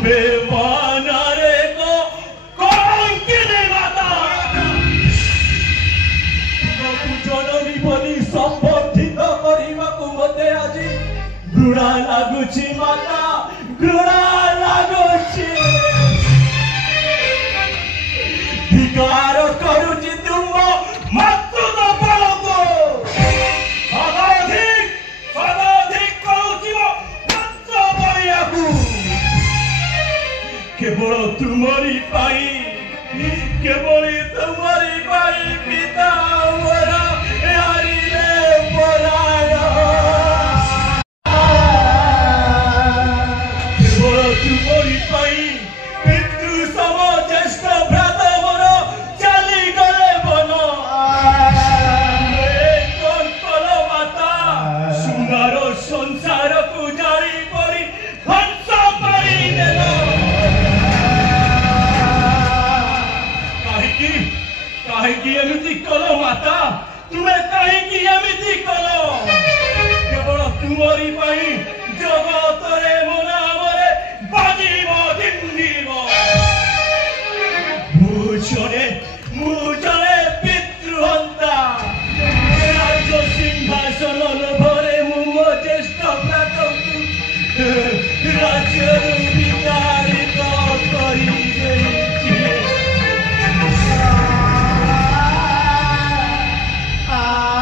तुमे मानारे को कलंकिनी माता तुमको जननी बनी संबोधित करने मते आज घृणा लगुची माता घृणा लगुची धिकार करुची तुम मातृत्व बलको सदाधिक करुची वंश बलियाकू केवल तुम्हारी पाई केवल तुम्हारी पाई पिता मोरा हारिले पराय केवल तुम्हारी पाई पितृ सम ज्येष्ठ भ्रात मोर चली गले बन कंकल माता सुनार संसार को जारी करी हंस करी कहीं एमती कल माता तुम्हें कहीं एमती कल केवल तुम्हारी जगत